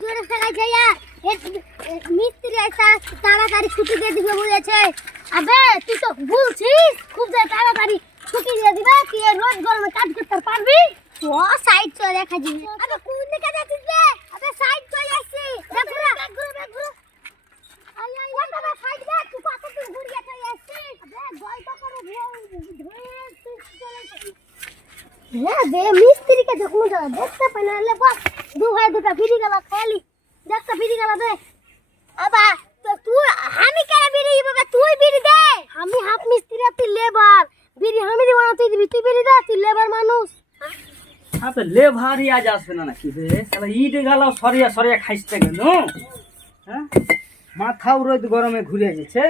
জোরে ফেলাইছে মিস্ত্রি আইসা তাড়াতাড়ি ছুটি দিয়ে দিবে বলেছে। আবে তুই তো বলছিস খুব তাড়াতাড়ি ছুটি দিয়ে দিবে, তুই রোজ গরমে কাজ করতে পারবি? ও সাইড চলে দেখা দিবি। আবে কোন দিকে যাচ্ছিস রে? আবে সাইড চলে আসছি। ব্যাক ঘুরে আই ওটা সাইড ব্যাক, তুই কত দূর ঘুরিয়ে চলে আসছিস? আবে গল্প করে ধরে তুই চলে হ্যাঁ বে মিস্ত্রিকে যখন দেখতে পাই না হলে বস দু ভাই দুটা বিড়ি গেল খালি দেখতে বিড়ি গেল দে। আবা তো তুই আমি কেন বিড়ি দিবি? তুই বিড়ি দে। আমি হাফ মিস্ত্রি তুই লেবার, বিড়ি আমি দিব না তুই দিবি। তুই বিড়ি দে, তুই লেবার মানুষ। আবে লেভারই আজ আসবে না নাকি রে? শালা ইট গালাও সরিয়া সরিয়া খাইতে গেল। হ্যাঁ মাথাও রোদ গরমে ঘুরে যাচ্ছে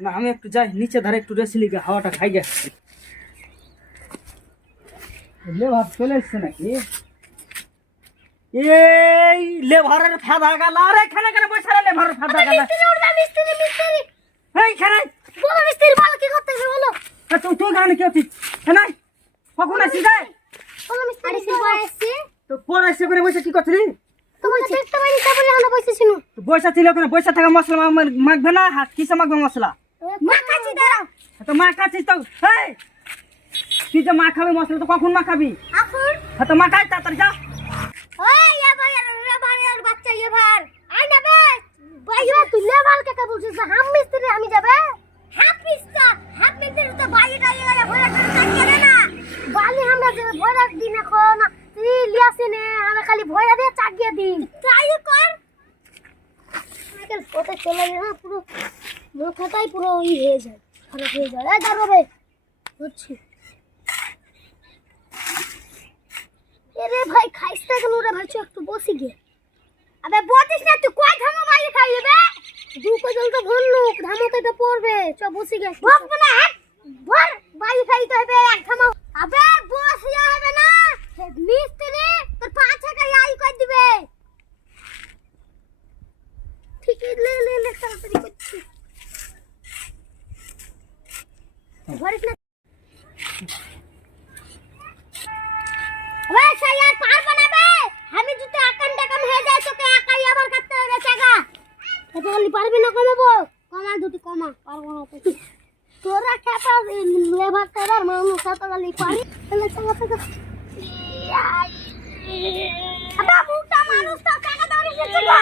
না। আমি একটু যাই নিচে ধারে একটু রেসে লিগে হাওয়াটা খাই গেছে। লেভার চলে এসছে নাকি? এই লেভারের ফাঁদা গালা রে, এখানে কেন বসে রে? লেভারের ফাঁদা গালা মিস্ত্রি এইখানে বলো মিস্ত্রি বলো কি করতে হবে বলো। তুই গানে কি হচ্ছিস? হ্যাঁ কখন আসছিস রে? বলো মিস্ত্রি পরে আসছে তো পরে এসে করে বসে কি করছিস? তুমি দেখতে পাইনি তারপরে আমরা বসেছিল। বসে ছিল কেন? বসে থাকা মশলা মাখবে না? কিসে মাখবে মশলা? মাখাছি দাঁড়া তো মাখাছিস তো এই তুই যে মাখাবি মশলা তো কখন মাখাবি? এখন হ্যাঁ তো মাখাই তাড়াতাড়ি যা। ওই এবার বাচ্চা এবার আই নেবে ভাইয়া তুই লেবার কে বলছিস? হাম মিস্ত্রি আমি যাবে হাফ মিস্ত্রি তো বাইরে গায়ে ভরা করে চাকিয়ে দে না। বালি আমরা যে ভরা দিন এখন তুই লিয়াছিনে আমরা খালি ভরা দিয়ে চাকিয়ে দিন তাই কর। আজকাল ফটো চলে যায় না, পুরো মাথাটাই পুরো হয়ে যায়, খারাপ হয়ে যায়। এই দাঁড়াবে বুঝছি। এরে ভাই খাইতে গেল রে ভাই, চল একটু বসি গে। আবে বসিস না তুই, কয় ধামো বাইরে খাইবে বে? দু কজন তো ভরলু ধামোতে তো পড়বে, চল বসি গে। বসব না ভর বাইরে খাইতে হবে এক ধামো। আবে বসিয়া হবে না, মিস্ত্রি তোর 5 টাকা আই কর দিবে। ঠিক লে তাড়াতাড়ি করছি। ভরিস না ওই সাইয়ার পার বানাবে। আমি যদি আকাম হয়ে যায় তোকে একাই আবার কাটতে হবে টাকা। তো বলি পারবি না কমাবো? কমা দুটি কমা, পারবো না তো। তোরা খেপা লেবার টেবার মানুষ এত গালি পারি তাহলে টাকা টাকা আবা মুটা মানুষ তো টাকা দাঁড়ি দিচ্ছে গো।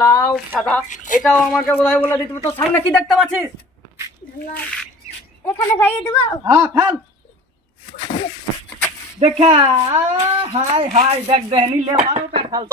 লাউ সাদা এটাও আমাকে বলে দিতে হবে। তোর সামনে কি দেখতে পাচ্ছিস? এখানে ভাইয়ে দেবো। হ্যাঁ ফেল দেখা। হাই হাই দেখ দেখ নিলে বারোটা খাল।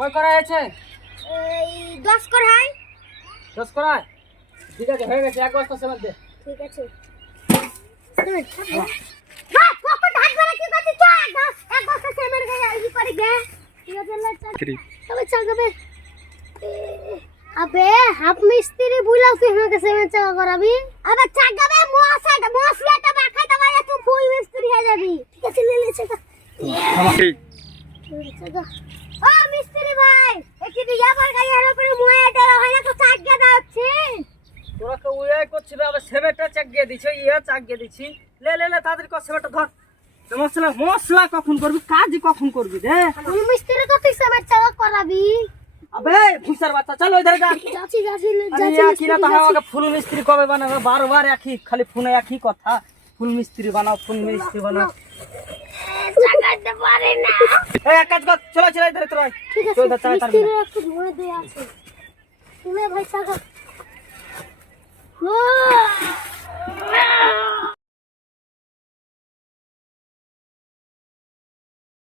কয় করা হয়েছে? এই 10 কড়াই। 10 করা? ঠিক আছে হয়ে গেছে। 1 বস্তা সিমেন্ট দে। ঠিক আছে বাহ কত ঢাক করে কি করছিস তুই? 1 বস্তা সিমেন্ট গায় এই করে গে। ঠিক আছে লে তবে চাগাবে। আবে হাফ মিস্ত্রি বুলাও তুই আমাকে সিমেন্ট চাগা করাবি? আবে চাগাবে মশলাটা মাখাই দাও, তুই ফুল মিস্ত্রি হয়ে যাবি। ঠিক আছে লে চাগা। চাগা ও মিস্ত্রি ভাই একটু ইয়াবার গায়ের উপরে মুয়াটা হয় না তো চাগিয়ে দাওছে। তোরা তো ওই করছিস আবার সিমেন্টটা চাগিয়ে দিছিস। চাগিয়ে দিছি। লে তাড়াতাড়ি কর সিমেন্টটা ধর। মশলা কখন করবি? কাজ কখন করবি রে? ফুল মিস্ত্রি তো তুই সিমেন্ট চাগা করাবি। আবে ভুসার বাচ্চা চল ওই ধারে যা। যাচ্ছি কি না তাহলে আমাকে ফুল মিস্ত্রি কবে বানাবে? বারবার একই খালি ফোনে একই কথা। ফুল মিস্ত্রি বানাও ফুল মিস্ত্রি বানাও। চাগাতে পারে না। এই এক কাজ কর, চলো ধরে তোরা। ঠিক আছে মিস্ত্রি একটু ধুয়ে দে আছে। তুমি ভাই চাগা ও